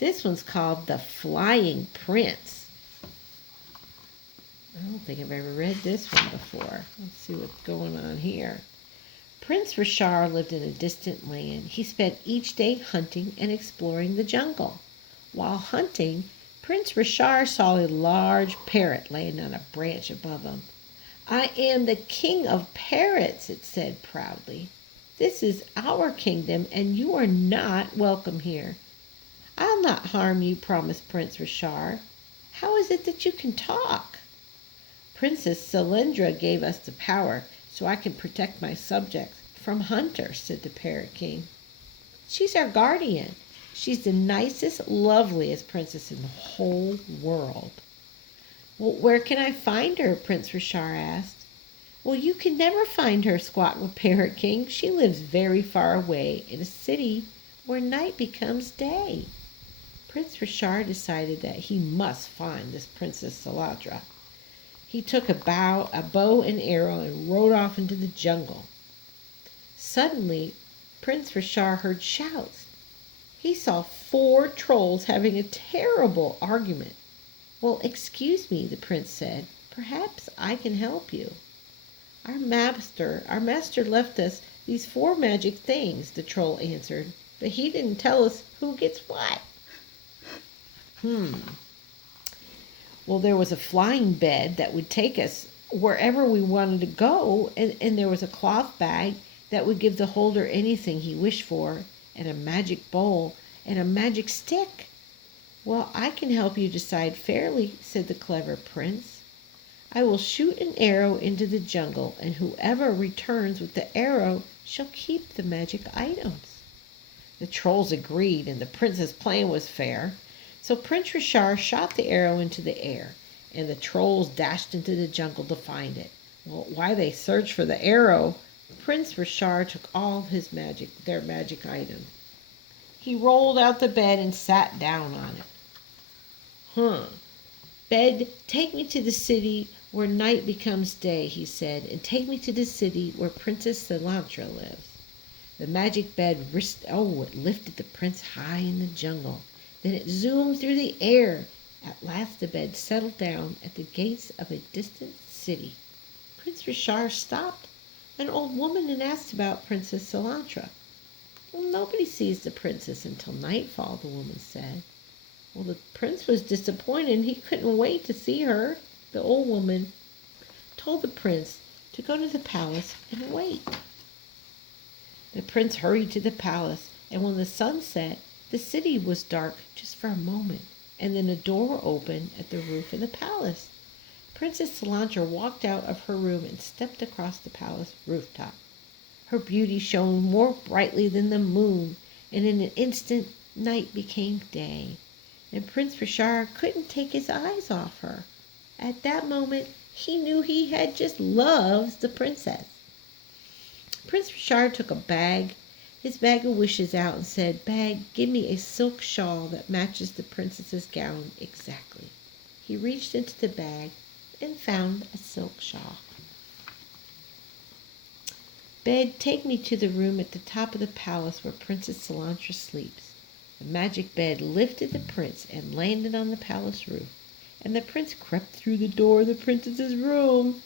This one's called The Flying Prince. I don't think I've ever read this one before. Let's see what's going on here. Prince Rashar lived in a distant land. He spent each day hunting and exploring the jungle. While hunting, Prince Rashar saw a large parrot laying on a branch above him. "I am the king of parrots," it said proudly. "This is our kingdom, and you are not welcome here." "I'll not harm you," promised Prince Rashar. "How is it that you can talk?" "Princess Cylindra gave us the power so I can protect my subjects from hunters," said the Parrot King. "She's our guardian. She's the nicest, loveliest princess in the whole world." "Well, where can I find her?" Prince Rashar asked. "Well, you can never find her," squawked the Parrot King. "She lives very far away in a city where night becomes day." Prince Rashar decided that he must find this Princess Cylindra. He took a bow and arrow and rode off into the jungle. Suddenly, Prince Rashar heard shouts. He saw 4 trolls having a terrible argument. "Well, excuse me," the prince said. "Perhaps I can help you." Our master left us these 4 magic things," the troll answered, "but he didn't tell us who gets what." Well, there was a flying bed that would take us wherever we wanted to go, and there was a cloth bag that would give the holder anything he wished for, and a magic bowl, and a magic stick. "Well, I can help you decide fairly," said the clever prince. "I will shoot an arrow into the jungle, and whoever returns with the arrow shall keep the magic items." The trolls agreed, and the prince's plan was fair. So Prince Rashar shot the arrow into the air, and the trolls dashed into the jungle to find it. Well, while they searched for the arrow, Prince Rashar took all their magic items. He rolled out the bed and sat down on it. "Bed, take me to the city where night becomes day," he said, "and take me to the city where Princess Cylindra lives." The magic bed it lifted the prince high in the jungle. Then it zoomed through the air. At last the bed settled down at the gates of a distant city. Prince Rashar stopped an old woman and asked about Princess Cylindra. "Well, nobody sees the princess until nightfall," the woman said. Well, the prince was disappointed and he couldn't wait to see her. The old woman told the prince to go to the palace and wait. The prince hurried to the palace, and when the sun set, the city was dark just for a moment, and then a door opened at the roof of the palace. Princess Cylindra walked out of her room and stepped across the palace rooftop. Her beauty shone more brightly than the moon, and in an instant night became day, and Prince Rashar couldn't take his eyes off her. At that moment, he knew he had just loved the princess. Prince Rashar took his bag of wishes out and said, "Bag, give me a silk shawl that matches the princess's gown exactly." He reached into the bag and found a silk shawl. "Bed, take me to the room at the top of the palace where Princess Cylindra sleeps." The magic bed lifted the prince and landed on the palace roof, and the prince crept through the door of the princess's room.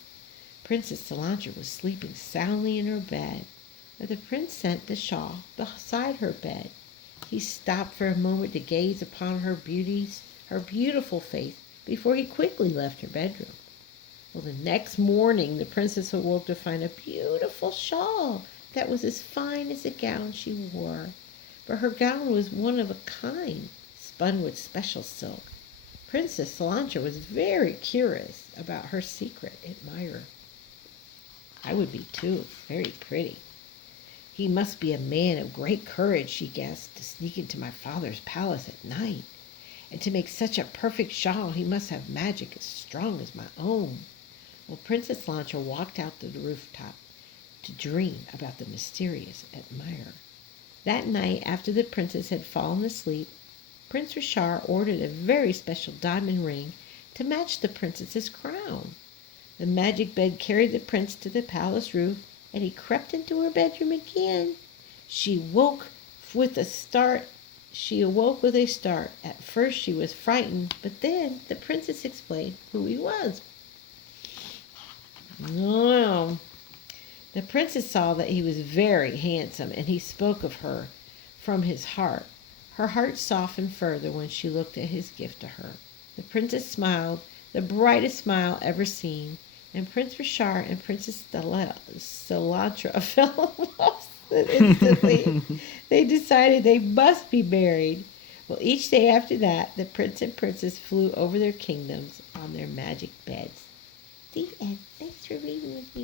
Princess Cylindra was sleeping soundly in her bed, but the prince set the shawl beside her bed. He stopped for a moment to gaze upon her beautiful face before he quickly left her bedroom. Well, the next morning the princess awoke to find a beautiful shawl that was as fine as the gown she wore. But her gown was one of a kind, spun with special silk. Princess Cylindra was very curious about her secret admirer. "I would be too. Very pretty. He must be a man of great courage," she guessed, "to sneak into my father's palace at night. And to make such a perfect shawl, he must have magic as strong as my own." Well, Princess Cylindra walked out to the rooftop to dream about the mysterious admirer. That night, after the princess had fallen asleep, Prince Rashar ordered a very special diamond ring to match the princess's crown. The magic bed carried the prince to the palace roof, and he crept into her bedroom again. She woke with a start. She awoke with a start. At first she was frightened, but then the princess explained who he was. Well, the princess saw that he was very handsome, and he spoke of her from his heart. Her heart softened further when she looked at his gift to her. The princess smiled, the brightest smile ever seen, and Prince Bashar and Princess Cilatra fell in love instantly. They decided they must be married. Well, each day after that, the prince and princess flew over their kingdoms on their magic beds. The end. Thanks for reading with me.